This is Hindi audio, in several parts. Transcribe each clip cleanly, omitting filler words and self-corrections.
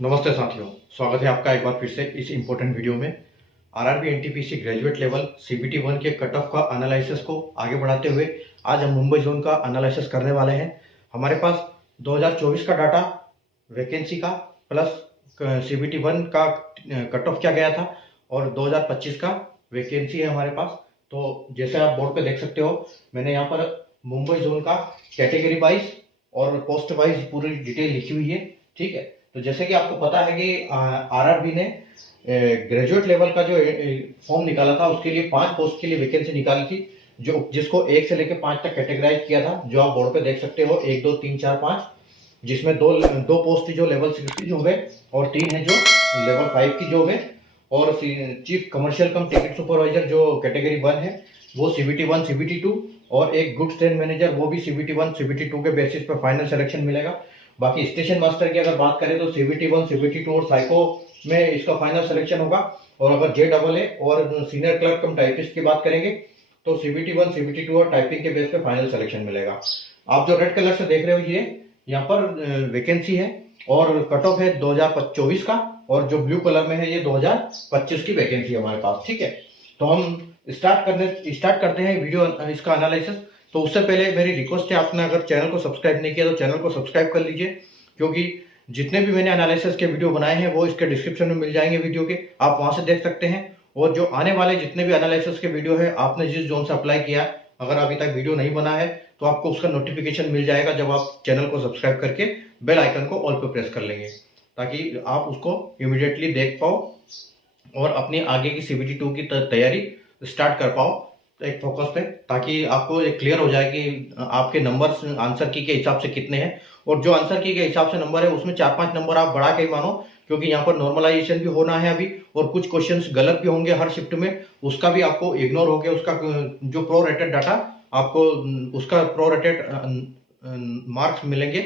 नमस्ते साथियों, स्वागत है आपका एक बार फिर से इस इम्पोर्टेंट वीडियो में। RRB NTPC graduate level CBT 1 के कट ऑफ का एनालिसिस को आगे बढ़ाते हुए आज हम मुंबई जोन का एनालिसिस करने वाले हैं। हमारे पास 2024 का डाटा वैकेंसी का प्लस सीबीटी 1 का कट ऑफ क्या गया था और 2025 का वैकेंसी है हमारे पास। तो जैसे आप बोर्ड पे देख सकते हो, मैंने यहाँ पर मुंबई जोन का कैटेगरी वाइज और पोस्ट वाइज पूरी डिटेल लिखी हुई है। ठीक है, तो जैसे कि आपको पता है कि आरआरबी ने ग्रेजुएट लेवल का जो फॉर्म निकाला था उसके लिए 5 पोस्ट के लिए वैकेंसी निकाली थी, जो जिसको 1 से लेकर 5 तक कैटेगराइज किया था, जो आप बोर्ड पे देख सकते हो 1 2 3 4 5, जिसमें दो पोस्ट थी जो लेवल 6 की जॉब है और 3 है जो लेवल 5 की जॉब है। और चीफ कमर्शियल कम टिकट सुपरवाइजर जो कैटेगरी 1 है वो सीबीटी 1 सीबीटी 2, और एक गुड्स ट्रेन मैनेजर वो भी सीबीटी 1 सीबीटी 2 के बेसिस पर फाइनल सिलेक्शन मिलेगा। बाकी स्टेशन मास्टर की अगर बात करें तो सीबीटी 1 सीबीटी 2 और साइको में इसका फाइनल सिलेक्शन होगा। और अगर JEE और सीनियर क्लर्क कम टाइपिस्ट की बात करेंगे तो सीबीटी 1 सीबीटी 2 और टाइपिंग के बेस पे फाइनल सिलेक्शन मिलेगा। आप जो रेड कलर से देख रहे हो ये यहाँ पर वैकेंसी है और कट ऑफ है 2024 का, और जो ब्लू कलर में है ये 2025 की वैकेंसी है हमारे पास। ठीक है, तो हम स्टार्ट करते हैं वीडियो इसका एनालिसिस। तो उससे पहले मेरी रिक्वेस्ट है, आपने अगर चैनल को सब्सक्राइब नहीं किया तो चैनल को सब्सक्राइब कर लीजिए, क्योंकि जितने भी मैंने एनालिसिस के वीडियो बनाए हैं वो इसके डिस्क्रिप्शन में मिल जाएंगे वीडियो के, आप वहां से देख सकते हैं। और जो आने वाले जितने भी एनालिसिस के वीडियो है, आपने जिस जोन से अप्लाई किया, अगर अभी तक वीडियो नहीं बना है तो आपको उसका नोटिफिकेशन मिल जाएगा जब आप चैनल को सब्सक्राइब करके बेल आइकन को ऑल पे प्रेस कर लेंगे, ताकि आप उसको इमीडिएटली देख पाओ और अपनी आगे की सीबीटी 2 की तैयारी स्टार्ट कर पाओ एक फोकस पे, ताकि आपको एक क्लियर हो जाए कि आपके नंबर्स आंसर की के हिसाब से कितने हैं। और जो आंसर की के हिसाब से नंबर है उसमें 4-5 नंबर आप बढ़ा के ही मानो, क्योंकि यहाँ पर नॉर्मलाइजेशन भी होना है अभी, और कुछ क्वेश्चंस गलत भी होंगे हर शिफ्ट में, उसका भी आपको इग्नोर हो गया। उसका जो प्रो रेटेड डाटा आपको उसका प्रो रेटेड मार्क्स मिलेंगे,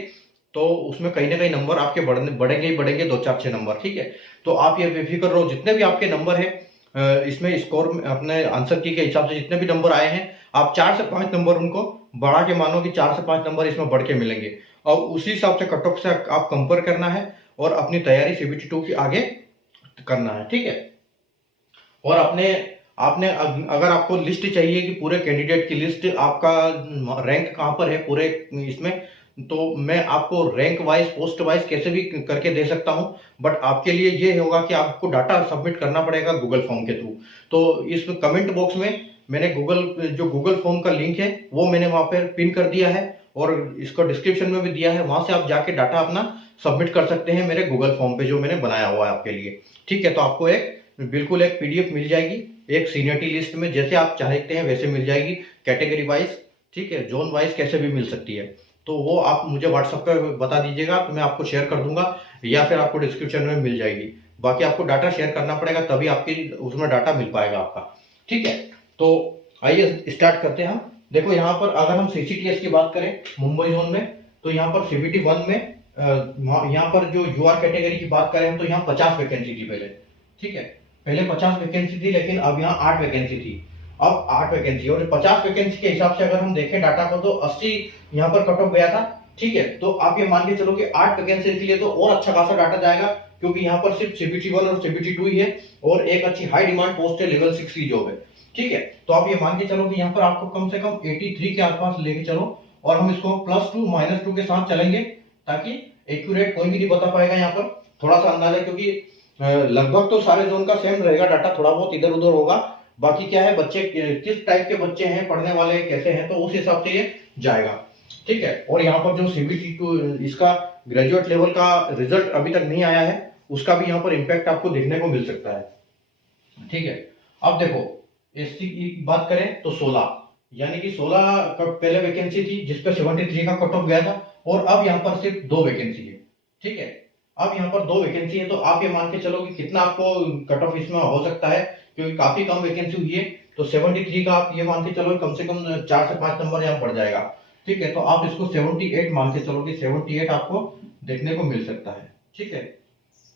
तो उसमें कहीं ना कहीं नंबर आपके बढ़ेंगे ही बढ़ेंगे, 2 4 6 नंबर। ठीक है, तो आप ये बेफिक्र रहो, जितने भी आपके नंबर है इसमें स्कोर अपने आंसर की के हिसाब से जितने भी नंबर आए हैं, आप 4 से 5 नंबर उनको बढ़ा के मानो कि 4 से 5 नंबर इसमें बढ़ के मिलेंगे, और उसी हिसाब से कट ऑफ से आप कंपेयर करना है और अपनी तैयारी सीबीटी 2 की आगे करना है। ठीक है, और आपने अगर आपको लिस्ट चाहिए कि पूरे कैंडिडेट की लिस्ट, आपका रैंक कहाँ पर है पूरे इसमें, तो मैं आपको रैंक वाइज पोस्ट वाइज कैसे भी करके दे सकता हूं, बट आपके लिए ये होगा कि आपको डाटा सबमिट करना पड़ेगा गूगल फॉर्म के थ्रू। तो इस कमेंट बॉक्स में मैंने गूगल फॉर्म का लिंक है वो मैंने वहां पर पिन कर दिया है, और इसको डिस्क्रिप्शन में भी दिया है, वहां से आप जाके डाटा अपना सबमिट कर सकते हैं मेरे गूगल फॉर्म पे जो मैंने बनाया हुआ है आपके लिए। ठीक है, तो आपको बिल्कुल एक पीडीएफ मिल जाएगी, एक सीनियरिटी लिस्ट में जैसे आप चाहते हैं वैसे मिल जाएगी, कैटेगरी वाइज, ठीक है, जोन वाइज कैसे भी मिल सकती है। तो वो आप मुझे व्हाट्सएप पे बता दीजिएगा, तो मैं आपको शेयर कर दूंगा, या फिर आपको डिस्क्रिप्शन में मिल जाएगी। बाकी आपको डाटा शेयर करना पड़ेगा, तभी आपकी उसमें डाटा मिल पाएगा आपका। ठीक है, तो आइए स्टार्ट करते हैं हम। देखो यहाँ पर अगर हम सीसीटीएस की बात करें मुंबई जोन में, तो यहाँ पर सीबीटी 1 में यहाँ पर जो यूआर कैटेगरी की बात करें तो यहाँ 50 वैकेंसी थी पहले। ठीक है, पहले 50 वैकेंसी थी, लेकिन अब यहाँ 8 वैकेंसी थी, अब 8 वैकेंसी। और 50 वैकेंसी के हिसाब से अगर हम देखें डाटा को तो 80 यहाँ पर कट ऑफ गया था। ठीक है, तो आप ये मान के चलो कि 8 वैकेंसी के लिए तो और अच्छा खासा डाटा जाएगा, क्योंकि यहाँ पर सिर्फ सीबीटी 1 और सीबीटी 2 ही है, और एक अच्छी हाई डिमांड पोस्ट है, लेवल 6 की जॉब है। ठीक है, तो आप ये मान के चलो कि यहाँ पर आपको कम से कम 83 के आसपास लेके चलो, और हम इसको +2 -2 के साथ चलेंगे, ताकि एक्यूरेट कोई भी नहीं बता पाएगा यहाँ पर, थोड़ा सा अंदाजा, क्योंकि लगभग तो सारे जोन का सेम रहेगा डाटा, थोड़ा बहुत इधर उधर होगा। बाकी क्या है, बच्चे किस टाइप के बच्चे हैं, पढ़ने वाले कैसे हैं, तो उस हिसाब से ये जाएगा। ठीक है, और यहाँ पर जो सीबीटी 2 इसका ग्रेजुएट लेवल का रिजल्ट अभी तक नहीं आया है, उसका भी यहाँ पर इम्पैक्ट आपको देखने को मिल सकता है। ठीक है, अब देखो एसटी की बात करें तो 16, यानी कि 16 पहले वैकेंसी थी जिसपे 73 का कट ऑफ गया था, और अब यहाँ पर सिर्फ 2 वैकेंसी है। ठीक है, अब यहाँ पर 2 वैकेंसी है, तो आप ये मान के चलो कि कितना आपको कट ऑफ इसमें हो सकता है, क्योंकि काफी कम वैकेंसी हुई है, तो 73 का आप ये मान के चलो कम से कम 4 से 5 नंबर यहाँ बढ़ जाएगा। ठीक है, तो आप इसको 78 मान के चलो कि 78 आपको देखने को मिल सकता है। ठीक है,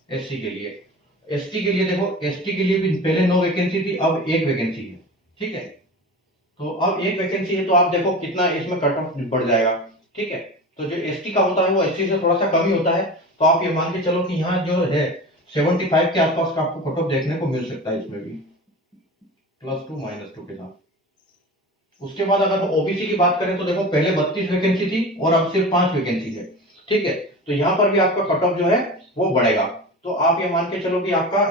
एससी के लिए। एसटी के लिए देखो, एसटी के लिए भी पहले 9 वैकेंसी थी, अब 1 वैकेंसी है। ठीक है, तो अब 1 वैकेंसी है, तो आप देखो कितना इसमें कट ऑफ बढ़ जाएगा। ठीक है, तो जो एसटी का होता है वो एसटी से थोड़ा सा कम ही होता है, तो आप ये मान के चलो कि यहाँ जो है 75 के आसपास का आपको कट ऑफ देखने को मिल सकता है इसमें भी, +2 -2 के साथ। उसके बाद अगर ओबीसी की बात करें तो देखो पहले 32 वैकेंसी थी और अब सिर्फ 5 वैकेंसी है, ठीक है। तो यहाँ पर भी आपका कट ऑफ जो है वो बढ़ेगा। तो आप ये मान के चलो कि आपका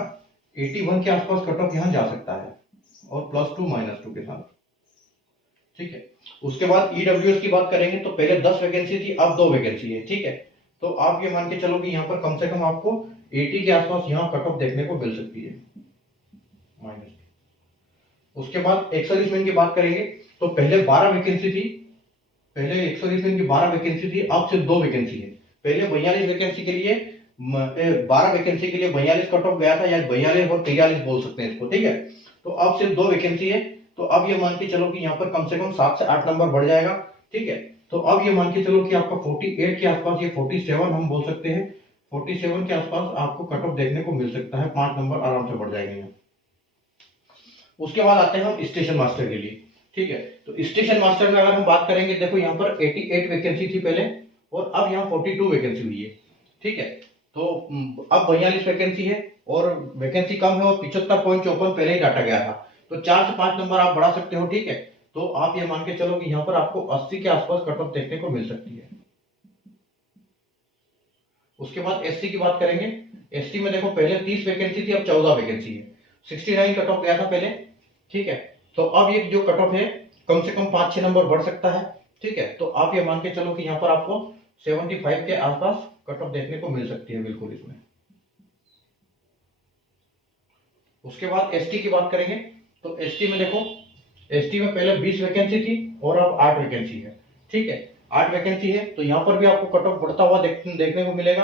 81 के आसपास कट ऑफ यहाँ जा सकता है और +2 -2 के साथ, ठीक है। उसके बाद ईडब्ल्यूएस की बात करेंगे तो पहले 10 वैकेंसी थी, अब 2 वैकेंसी है, ठीक है। तो आप ये मान के चलो कि यहाँ पर कम से कम आपको 80 के आसपास यहाँ कट ऑफ देखने को मिल सकती है माइनस। उसके बाद एक्स सर्विसमैन की बात करेंगे तो पहले 12 वैकेंसी थी, पहले एक्स सर्विसमैन की 12 वैकेंसी थी, अब सिर्फ 2 वैकेंसी है। पहले 42 वैकेंसी के लिए 12 वैकेंसी के लिए 42 कट ऑफ गया था, या 42 और 43 बोल सकते हैं इसको, ठीक है। तो अब सिर्फ 2 वैकेंसी है, तो अब ये मान के चलो कि यहाँ पर कम से कम 7 से 8 नंबर बढ़ जाएगा, ठीक है। तो अब ये मान के चलो कि आपका 48 के आसपास, ये 47 हम बोल सकते हैं, 47 के आसपास आपको कट ऑफ देखने को मिल सकता है, 5 नंबर आराम से बढ़ जाएंगे यहाँ। उसके बाद आते हैं हम स्टेशन मास्टर के लिए, ठीक है। तो स्टेशन मास्टर में अगर हम बात करेंगे, देखो यहाँ पर 88 वैकेंसी थी पहले और अब यहाँ 42 वैकेंसी हुई है, ठीक है। तो अब 42 वैकेंसी है और वैकेंसी कम है और 75.54 पहले ही डाटा गया था, तो 4 से 5 नंबर आप बढ़ा सकते हो, ठीक है। तो आप ये मान के चलो कि यहाँ पर आपको 80 के आसपास कट ऑफ देखने को मिल सकती है। उसके बाद एससी की बात करेंगे, एससी में देखो पहले 30 वैकेंसी थी, अब 14 वैकेंसी है, 69 कट ऑफ गया था पहले, ठीक है। तो अब ये जो कट ऑफ है कम से कम 5-6 नंबर बढ़ सकता है, ठीक है। तो आप ये मान के चलो कि यहाँ पर आपको 75 के आसपास कट ऑफ देखने को मिल सकती है बिल्कुल इसमें। उसके बाद एसटी की बात करेंगे तो एसटी में देखो, एसटी में पहले 20 वैकेंसी थी और अब 8 वैकेंसी है, ठीक है। 8 वैकेंसी है तो यहाँ पर भी आपको कट ऑफ बढ़ता हुआ देखने को मिलेगा।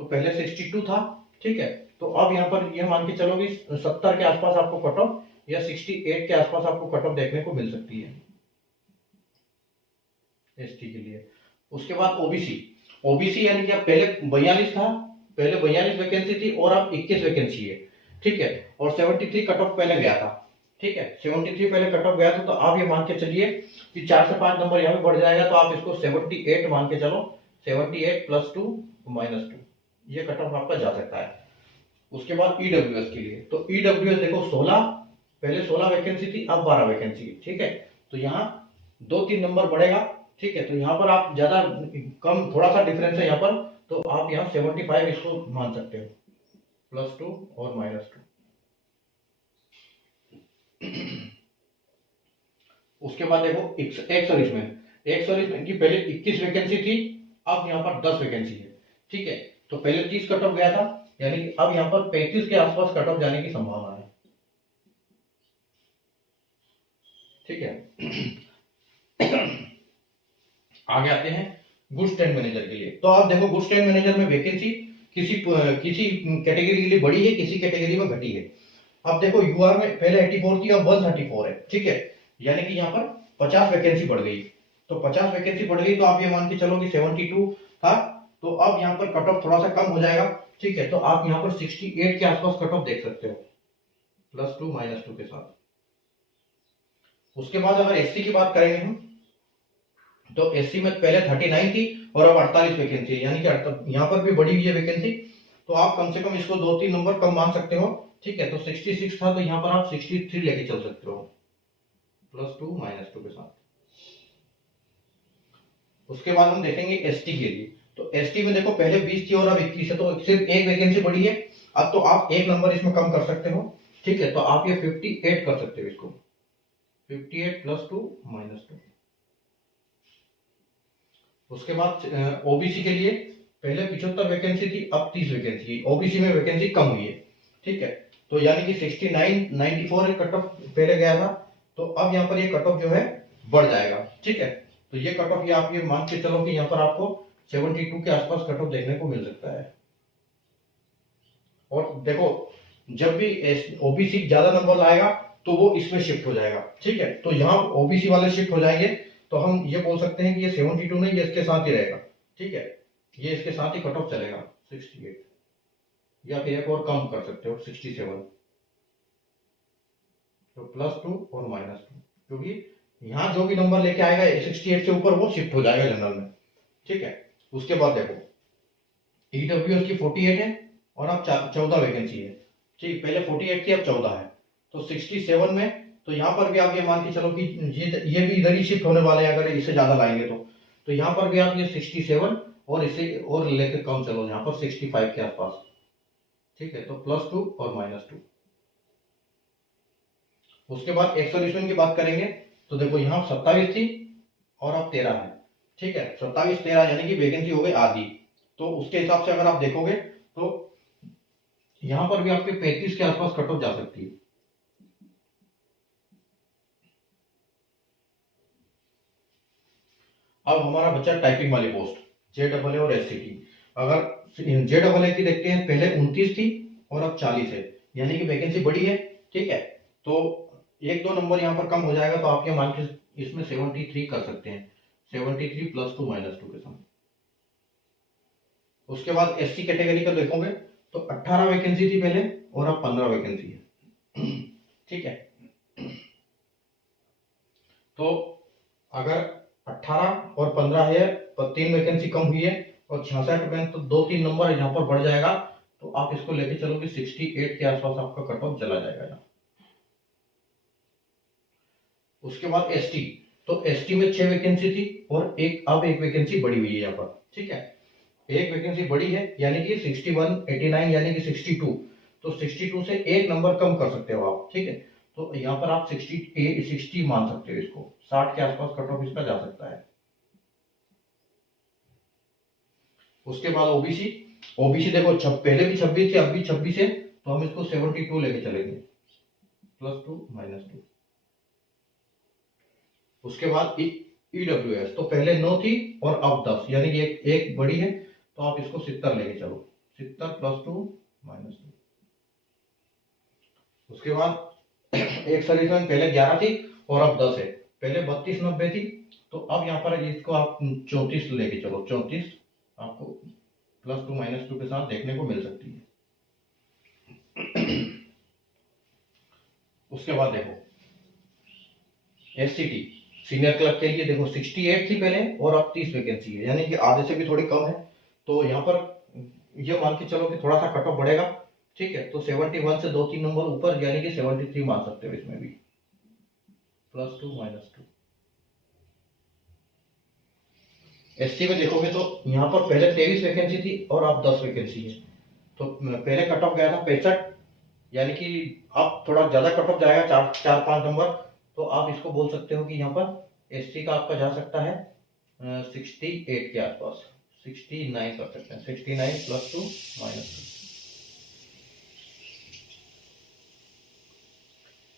तो पहले 62 था, ठीक है। तो अब यहाँ पर ये मान के चलो कि 70 के आसपास आपको कट ऑफ या 68 के आसपास आपको कट ऑफ देखने को मिल सकती है एसटी के लिए। उसके बाद ओबीसी, ओबीसी यानी कि अब पहले 42 था, पहले 42 वैकेंसी थी और अब 21 वैकेंसी है, ठीक है। और 73 कट ऑफ पहले गया था, ठीक है। 73 पहले कट ऑफ गया था, तो आप ये मान के चलिए कि 4 से 5 नंबर यहाँ पे बढ़ जाएगा, तो आप इसको 78 मान के चलो, 78 +2 -2 ये कट ऑफ आपका जा सकता है। उसके बाद ईडब्ल्यूएस के लिए, तो ईडब्ल्यूएस देखो 16, पहले 16 वैकेंसी थी, अब 12 वैकेंसी, ठीक है। तो यहाँ 2-3 नंबर बढ़ेगा, ठीक है। तो यहाँ पर आप ज्यादा कम थोड़ा सा डिफरेंस है यहाँ पर, तो आप यहाँ 75 इसको मान सकते हो, +2 और -2। उसके बाद देखो एक्स सर्विसमैन की पहले 21 वैकेंसी थी, अब यहाँ पर 10 वैकेंसी है, ठीक है। तो पहले 30 कट ऑफ गया था, यानी कि अब यहाँ पर 35 के आसपास कट ऑफ जाने की संभावना है, ठीक है। आगे आते हैं गुड्स ट्रेड मैनेजर के लिए। तो आप देखो गुड्स ट्रेड मैनेजर में वैकेंसी किसी कैटेगरी के लिए बढ़ी है, किसी कैटेगरी में घटी है। अब देखो यूआर में पहले 84 थी, अब 134 है, ठीक है। यानी कि यहाँ पर 50 वैकेंसी बढ़ गई। तो 50 वैकेंसी बढ़ गई तो आप ये मान के चलो कि 72 था, तो अब यहाँ पर कट ऑफ थोड़ा सा कम हो जाएगा, ठीक है। तो आप यहाँ पर 68 के आसपास कट ऑफ देख सकते हो, +2 -2 के साथ। उसके बाद अगर एससी की बात करेंगे हम, तो एससी में पहले 39 थी और अब 48 वैकेंसी है, यानी कि यहाँ पर भी बढ़ी हुई है वैकेंसी। तो आप कम से कम इसको 2-3 नंबर कम मान सकते हो, ठीक है। तो 66 था, तो यहाँ पर आप 63 लेके चल सकते हो, +2 -2 के साथ। उसके बाद हम देखेंगे एसटी के लिए। तो एसटी में देखो पहले 20 थी और अब 21 है, तो सिर्फ एक वैकेंसी बढ़ी है। अब तो आप एक नंबर इसमें कम कर सकते हो, ठीक है। तो आप ये 58 कर सकते हो इसको, 58 +2 -2। उसके बाद ओबीसी के लिए पहले 75 वैकेंसी थी, अब 30 वैकेंसी, ओबीसी में वैकेंसी कम हुई है, ठीक है। तो यानी कि 69 94 कट ऑफ पहले गया था, तो अब यहाँ पर ये कट ऑफ जो है बढ़ जाएगा, ठीक है। तो ये कट ऑफ ये आप ये मान के चलो कि यहाँ पर आपको 72 के आसपास कट ऑफ देखने को मिल सकता है। और देखो जब भी ओबीसी ज्यादा नंबर लाएगा तो वो इसमें शिफ्ट हो जाएगा, ठीक है। तो यहाँ ओबीसी वाले शिफ्ट हो जाएंगे, तो हम ये बोल सकते हैं कि ये 72 नहीं, ये इसके साथ ही रहेगा, ठीक है। ये इसके साथ ही कट ऑफ चलेगा 68, या फिर एक और कम कर सकते हो 67, तो +2 और -2, क्योंकि यहाँ जो भी नंबर लेके आएगा 68 से ऊपर वो शिफ्ट हो जाएगा जनरल में, ठीक है। उसके बाद देखो ईडब्ल्यूएस की 48 है और अब 14 वैकेंसी है। ठीक, पहले 48 थी, अब 14 है, तो 67 में। तो यहाँ पर भी आप ये मान के चलो कि ये भी इधर ही शिफ्ट होने वाले हैं, अगर इससे ज़्यादा लाएंगे तो यहाँ पर भी आप ये 67 और इसे और लेकर कम चलो, यहाँ पर 65 के आसपास। ठीक है, तो +2 और -2। उसके बाद एक्सोल्यूशन की बात करेंगे तो देखो यहाँ 27 थी और अब 13 है। ठीक है, 27-13 यानी कि वैकेंसी हो गई आधी। तो उसके हिसाब से अगर आप देखोगे तो यहाँ पर भी आपके 35 के आसपास कट ऑफ जा सकती है। अब हमारा बच्चा टाइपिंग वाली पोस्ट JEE और SCT। अगर JEE की देखते हैं, पहले 29 थी और अब 40 है, यानी कि वैकेंसी बढ़ी है। ठीक है, तो 1-2 नंबर यहाँ पर कम हो जाएगा, तो आप ये मान के इसमें 73 कर सकते हैं, 73 +2 -2 के साथ। उसके बाद SC कैटेगरी का देखोगे तो 18 वैकेंसी थी पहले और अब 15 वैकेंसी है। ठीक है, तो अगर 18 और 15 है तो 3 वैकेंसी कम हुई है, और 66 में तो 2-3 नंबर यहाँ पर बढ़ जाएगा, तो आप इसको लेके चलो कि 68 के आसपास आपका कट ऑफ चला जाएगा यहाँ। उसके बाद ST, तो ST में 6 वैकेंसी थी और अब एक वैकेंसी बढ़ी हुई है यहाँ पर। ठीक है, एक वैकेंसी बढ़ी है, यानी कि 61-89 यानी कि 62, तो 62 से एक नंबर कम कर सकते हो आप। ठीक है, तो यहाँ पर आप 60 मान सकते हो इसको, 60 के आसपास कट ऑफ इसका जा सकता है। उसके बाद ओबीसी देखो पहले भी 26 थे, अब भी 26 है, तो हम इसको 72 लेके चलेंगे, +2 -2। उसके बाद ईडब्ल्यूएस, तो पहले 9 थी और अब 10, यानी कि एक बड़ी है, तो आप इसको 70 लेके चलो, 70 +2 -2। उसके बाद एक सर्विसमैन पहले 11 थी और अब 10 है, पहले 32-90 थी, तो अब यहाँ पर इसको आप 34 लेके चलो, 34 आपको +2 -2 के साथ देखने को मिल सकती है। उसके बाद देखो SCT सीनियर क्लर्क के लिए देखो 68 थी पहले और अब 30 वैकेंसी है, यानी कि आधे से भी थोड़ी कम है, तो यहाँ पर ये मान के चलो कि थोड़ा सा कट ऑफ बढ़ेगा। ठीक है, तो 71 से 2-3 नंबर ऊपर, यानी कि 73 मान सकते हो इसमें भी, +2 -2। SC में देखोगे तो यहाँ पर पहले 23 वैकेंसी थी और अब 10 वैकेंसी है, तो पहले कट ऑफ गया था 65, यानी कि अब थोड़ा ज्यादा कट ऑफ जाएगा, 4-5 नंबर, तो आप इसको बोल सकते हो कि यहाँ पर SC का आपका जा सकता है 68 के आसपास, 69 कर सकते हैं, 69 +2 -2।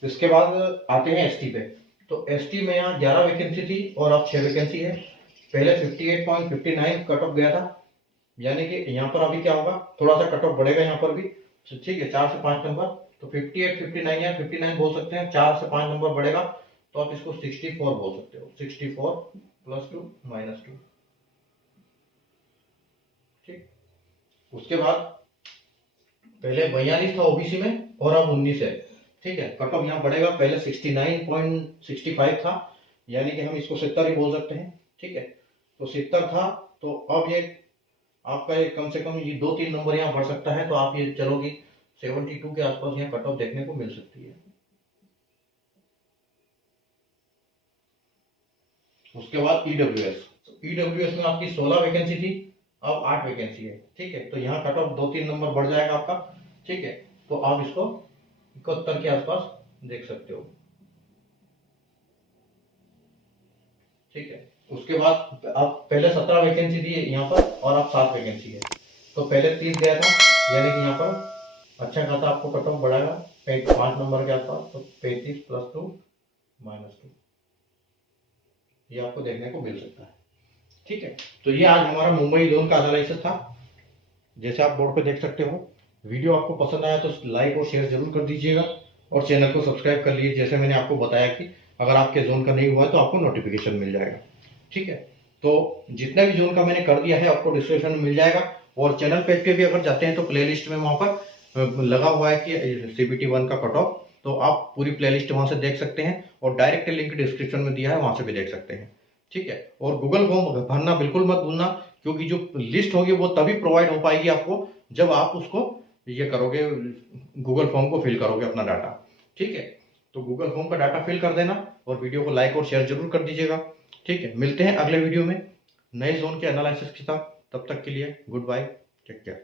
इसके बाद आते हैं ST पे, तो ST में यहाँ 11 वैकेंसी थी और अब 6 वैकेंसी है, पहले 58.59 कट ऑफ गया था, यानी कि यहाँ पर अभी क्या होगा, थोड़ा सा कट ऑफ बढ़ेगा यहाँ पर भी। ठीक है, 4 से 5 नंबर, तो 58-59 या 59 बोल सकते हैं, 4 से 5 नंबर बढ़ेगा, तो आप इसको 64 बोल सकते हो, 64 +2 -2। ठीक, उसके बाद पहले 42 था ओबीसी में और अब 19 है। ठीक है, कट ऑफ यहाँ बढ़ेगा, पहले 69.65 था, यानी कि हम इसको 70 ही बोल सकते हैं। ठीक है, तो 70 था, तो अब ये आपका ये कम से कम ये 2-3 नंबर यहाँ बढ़ सकता है, तो आप ये चलो कि 72 के आसपास यहाँ कट ऑफ देखने को मिल सकती है। उसके बाद ईडब्ल्यूएस में आपकी 16 वैकेंसी थी, अब 8 वैकेंसी है। ठीक है, तो यहाँ कट ऑफ 2-3 नंबर बढ़ जाएगा आपका। ठीक है, तो आप इसको 71 के आसपास देख सकते हो। ठीक है, उसके बाद आप पहले 17 वैकेंसी थी यहाँ पर और अब 7 वैकेंसी है, तो पहले 30 गया था, यानी कि यहाँ पर अच्छा खासा आपको कट ऑफ बढ़ाएगा 5 नंबर के आसपास, तो 35 +2 -2 ये आपको देखने को मिल सकता है। ठीक है, तो ये आज हमारा मुंबई जोन का एनालिसिस था, जैसे आप बोर्ड पे देख सकते हो। वीडियो आपको पसंद आया तो लाइक और शेयर जरूर कर दीजिएगा और चैनल को सब्सक्राइब कर लीजिए, जैसे मैंने आपको बताया कि अगर आपके जोन का नहीं हुआ है तो आपको नोटिफिकेशन मिल जाएगा। ठीक है, तो जितना भी जोन का मैंने कर दिया है आपको डिस्क्रिप्शन में मिल जाएगा, और चैनल पेज पे भी अगर जाते हैं तो प्लेलिस्ट में वहाँ पर लगा हुआ है कि CBT 1 का कट ऑफ, तो आप पूरी प्लेलिस्ट वहाँ से देख सकते हैं, और डायरेक्ट लिंक डिस्क्रिप्शन में दिया है, वहाँ से भी देख सकते हैं। ठीक है, और गूगल फॉर्म भरना बिल्कुल मत भूलना, क्योंकि जो लिस्ट होगी वो तभी प्रोवाइड हो पाएगी आपको जब आप उसको ये करोगे, गूगल फॉर्म को फिल करोगे अपना डाटा। ठीक है, तो गूगल फॉर्म का डाटा फिल कर देना और वीडियो को लाइक और शेयर जरूर कर दीजिएगा। ठीक है, मिलते हैं अगले वीडियो में नए जोन के एनालिसिस के साथ। तब तक के लिए गुड बाय, टेक केयर।